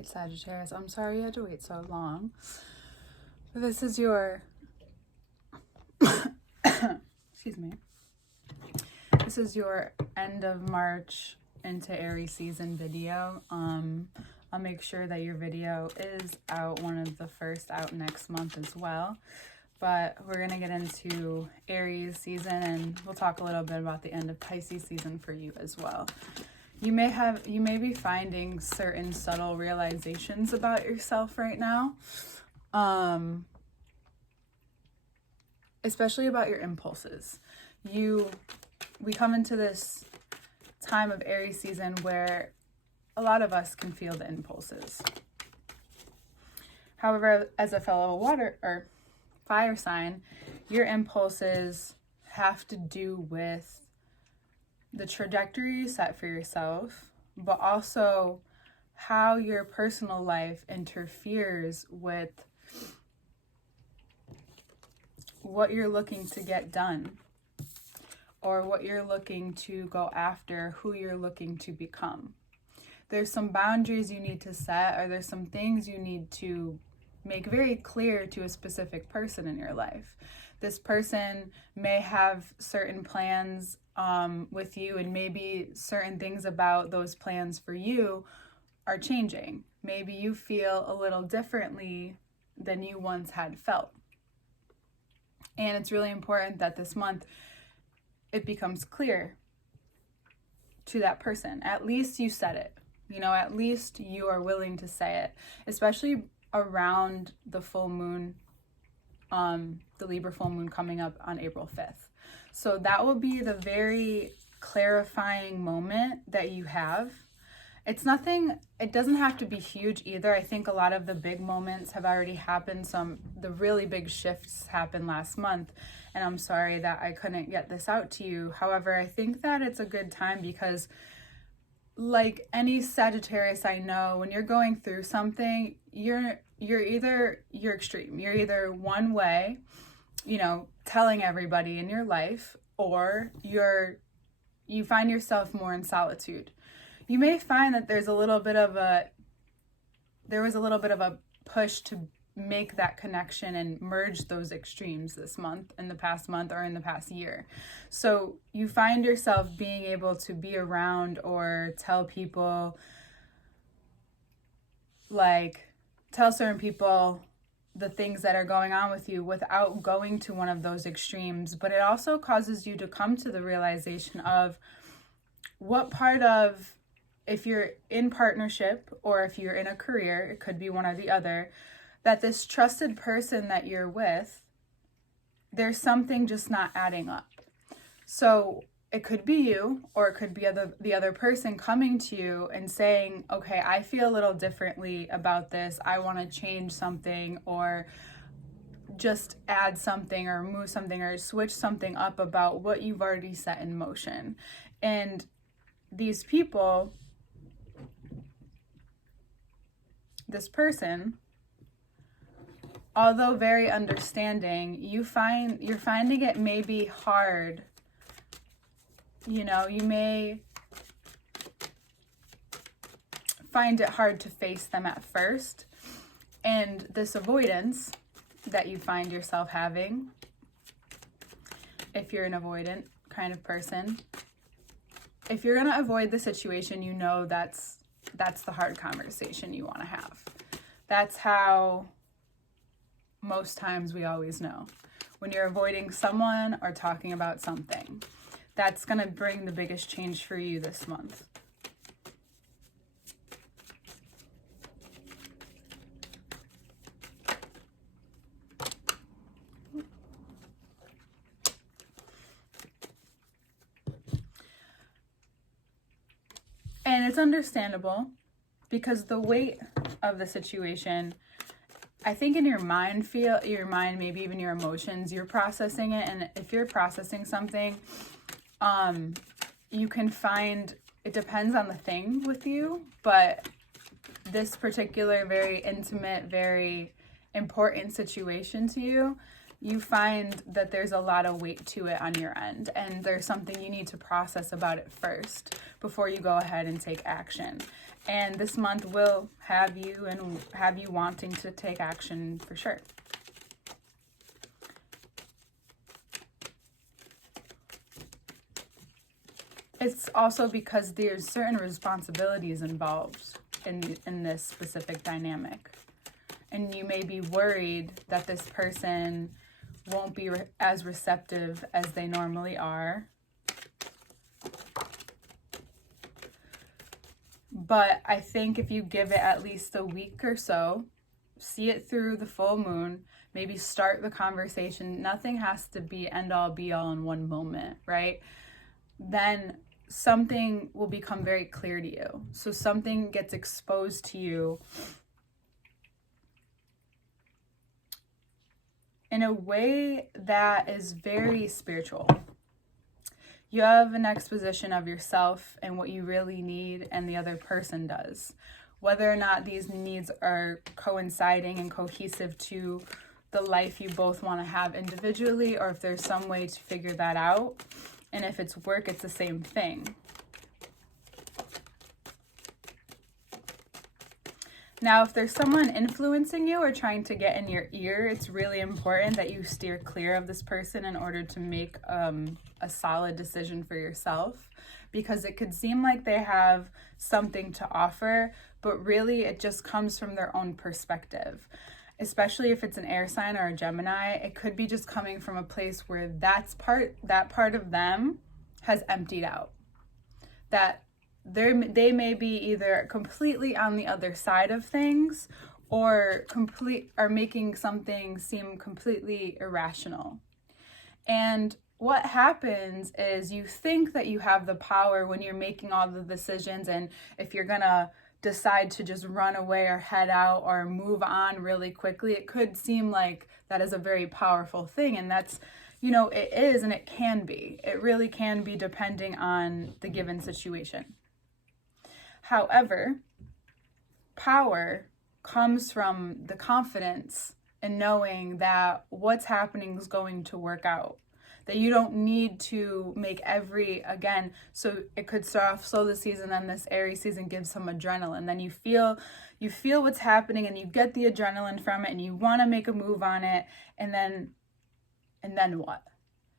right, Sagittarius, I'm sorry you had to wait so long. This is your, excuse me, this is your end of March into Aries season video. I'll make sure that your video is out, one of the first out next month as well. But we're going to get into Aries season, and we'll talk a little bit about the end of Pisces season for you as well. You may be finding certain subtle realizations about yourself right now, especially about your impulses. We come into this time of Aries season where a lot of us can feel the impulses. However, as a fellow water or fire sign, your impulses have to do with the trajectory you set for yourself, but also how your personal life interferes with what you're looking to get done, or what you're looking to go after, who you're looking to become. There's some boundaries you need to set, or there's some things you need to make very clear to a specific person in your life. This person may have certain plans with you, and maybe certain things about those plans for you are changing. Maybe you feel a little differently than you once had felt. And it's really important that this month it becomes clear to that person. At least you said it. At least you are willing to say it, especially around the full moon, the Libra full moon coming up on April 5th. So that will be the very clarifying moment that you have. It doesn't have to be huge either. I think a lot of the big moments have already happened. The really big shifts happened last month, and I'm sorry that I couldn't get this out to you. However, I think that it's a good time because, like any Sagittarius I know, when you're going through something, you're extreme. You're either one way, telling everybody in your life, or you find yourself more in solitude. You may find that there was a little bit of a push to make that connection and merge those extremes this month, in the past month, or in the past year. So you find yourself being able to be around or tell certain people the things that are going on with you without going to one of those extremes. But it also causes you to come to the realization of what part of, if you're in partnership or if you're in a career, it could be one or the other, that this trusted person that you're with, there's something just not adding up. So it could be you, or it could be the other person coming to you and saying, okay, I feel a little differently about this. I want to change something, or just add something, or move something, or switch something up about what you've already set in motion. And these people, this person, although very understanding, you're finding it may be hard. You may find it hard to face them at first. And this avoidance that you find yourself having, if you're an avoidant kind of person, if you're going to avoid the situation, that's the hard conversation you want to have. That's how most times we always know. When you're avoiding someone or talking about something, that's going to bring the biggest change for you this month. And it's understandable, because the weight of the situation, I think in your mind, maybe even your emotions, you're processing it. And if you're processing something, you can find, it depends on the thing with you, but this particular very intimate, very important situation to you, you find that there's a lot of weight to it on your end, and there's something you need to process about it first before you go ahead and take action. And this month will have you wanting to take action for sure. It's also because there's certain responsibilities involved in this specific dynamic. And you may be worried that this person won't be as receptive as they normally are. But I think if you give it at least a week or so, see it through the full moon, maybe start the conversation. Nothing has to be end all be all in one moment, right? Then something will become very clear to you. So something gets exposed to you in a way that is very spiritual. You have an exposition of yourself and what you really need, and the other person does. Whether or not these needs are coinciding and cohesive to the life you both want to have individually, or if there's some way to figure that out. And if it's work, it's the same thing. Now, if there's someone influencing you or trying to get in your ear, it's really important that you steer clear of this person in order to make a solid decision for yourself, because it could seem like they have something to offer, but really it just comes from their own perspective. Especially if it's an air sign or a Gemini, it could be just coming from a place where that part of them has emptied out. That they may be either completely on the other side of things or making something seem completely irrational. And what happens is you think that you have the power when you're making all the decisions, and if you're gonna decide to just run away or head out or move on really quickly, it could seem like that is a very powerful thing. And that's, it is, and it can be. It really can be, depending on the given situation. However, power comes from the confidence in knowing that what's happening is going to work out. That you don't need to make so it could start off slow this season, then this Aries season gives some adrenaline. Then you feel what's happening and you get the adrenaline from it and you want to make a move on it. And then what?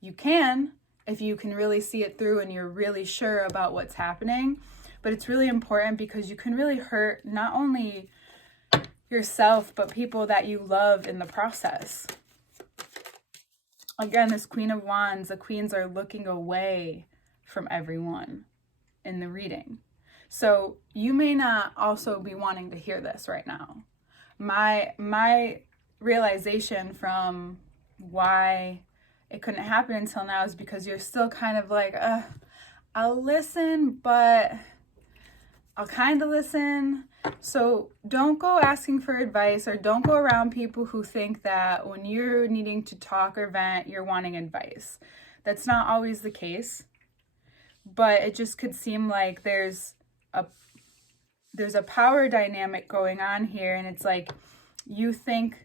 You can, if you can really see it through and you're really sure about what's happening. But it's really important because you can really hurt not only yourself, but people that you love in the process. Again, this Queen of Wands, the queens are looking away from everyone in the reading. So you may not also be wanting to hear this right now. My realization from why it couldn't happen until now is because you're still kind of like, I'll listen, but I'll kind of listen. So don't go asking for advice, or don't go around people who think that when you're needing to talk or vent, you're wanting advice. That's not always the case, but it just could seem like there's a power dynamic going on here. And it's like, you think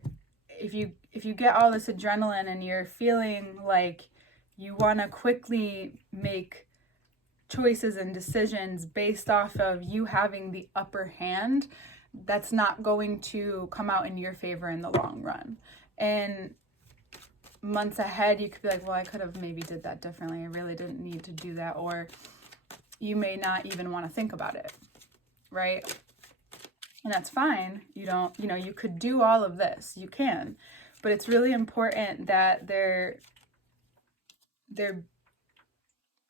if you get all this adrenaline and you're feeling like you want to quickly make choices and decisions based off of you having the upper hand, that's not going to come out in your favor in the long run. And months ahead, you could be like, well, I could have maybe did that differently. I really didn't need to do that. Or you may not even want to think about it, right? And that's fine. You could do all of this. You can. But it's really important that there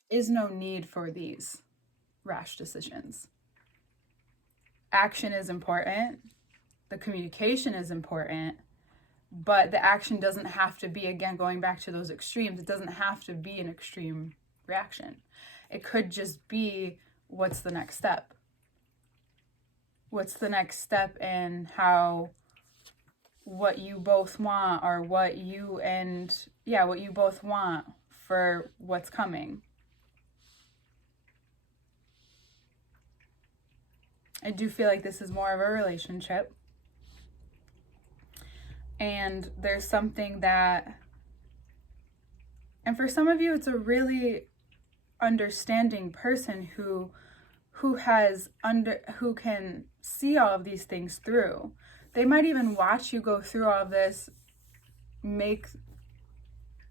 is no need for these rash decisions. Action is important. The communication is important. But the action doesn't have to be, again, going back to those extremes, it doesn't have to be an extreme reaction. It could just be, what's the next step? What's the next step in what you both want, or what you both want for what's coming. I do feel like this is more of a relationship. And there's something that And for some of you, it's a really understanding person who can see all of these things through. They might even watch you go through all of this,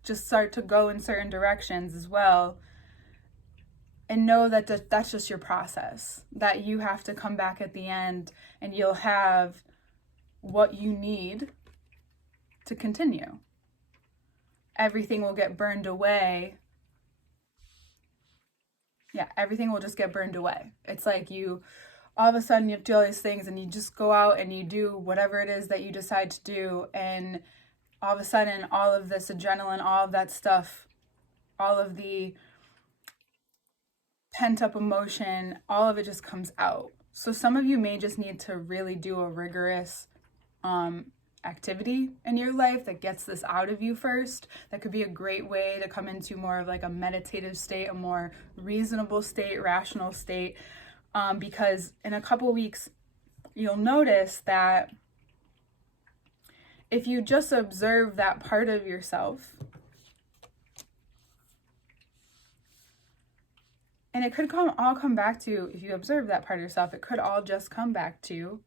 just start to go in certain directions as well, and know that that's just your process, that you have to come back at the end and you'll have what you need to continue. Everything will get burned away. Yeah, everything will just get burned away. It's like all of a sudden you have to do all these things and you just go out and you do whatever it is that you decide to do, and all of a sudden all of this adrenaline, all of that stuff, all of the pent up emotion, all of it just comes out. So some of you may just need to really do a rigorous activity in your life that gets this out of you first. That could be a great way to come into more of like a meditative state, a more reasonable state, rational state, because in a couple weeks you'll notice that if you just observe that part of yourself, and it could all come back to, if you observe that part of yourself, it could all just come back to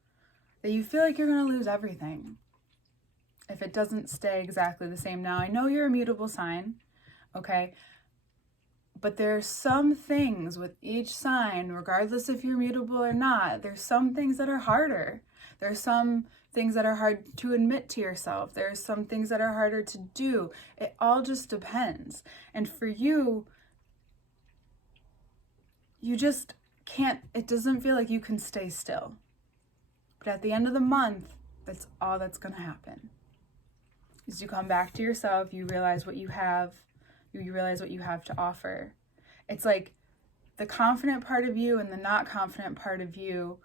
that you feel like you're going to lose everything if it doesn't stay exactly the same. Now, I know you're a mutable sign, okay? But there are some things with each sign, regardless if you're mutable or not, there's some things that are harder. There's some things that are hard to admit to yourself. There's some things that are harder to do. It all just depends. And for you, you just can't, it doesn't feel like you can stay still. But at the end of the month, that's all that's going to happen. Is you come back to yourself, you realize what you have, you realize what you have to offer. It's like the confident part of you and the not confident part of you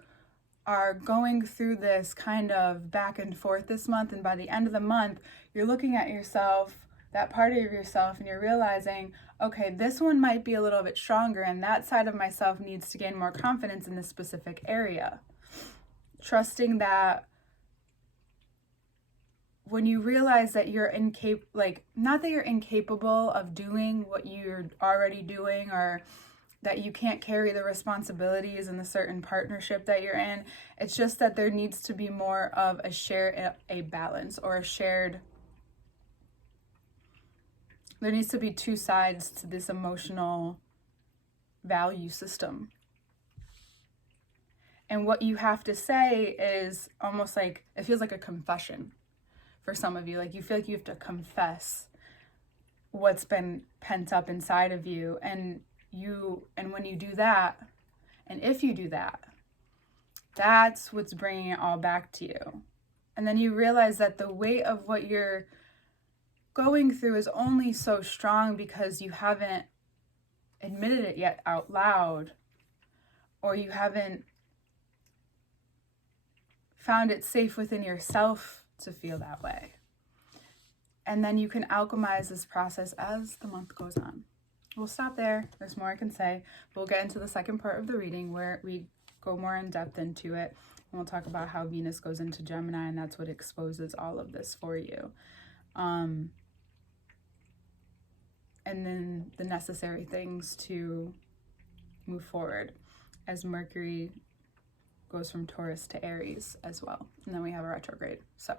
are going through this kind of back and forth this month. And by the end of the month, you're looking at yourself, that part of yourself, and you're realizing, okay, this one might be a little bit stronger and that side of myself needs to gain more confidence in this specific area. Trusting that when you realize that you're not that you're incapable of doing what you're already doing, or that you can't carry the responsibilities in the certain partnership that you're in, it's just that there needs to be more of a balance, or there needs to be two sides to this emotional value system. And what you have to say is almost like, it feels like a confession for some of you. Like you feel like you have to confess what's been pent up inside of you. And when you do that, and if you do that, that's what's bringing it all back to you. And then you realize that the weight of what you're going through is only so strong because you haven't admitted it yet out loud, or you haven't found it safe within yourself to feel that way. And then you can alchemize this process as the month goes on. We'll stop there. There's more I can say. We'll get into the second part of the reading where we go more in depth into it. And we'll talk about how Venus goes into Gemini, and that's what exposes all of this for you. And then the necessary things to move forward as Mercury goes from Taurus to Aries as well. And then we have a retrograde. So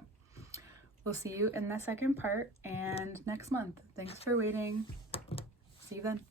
we'll see you in the second part and next month. Thanks for waiting. See you then.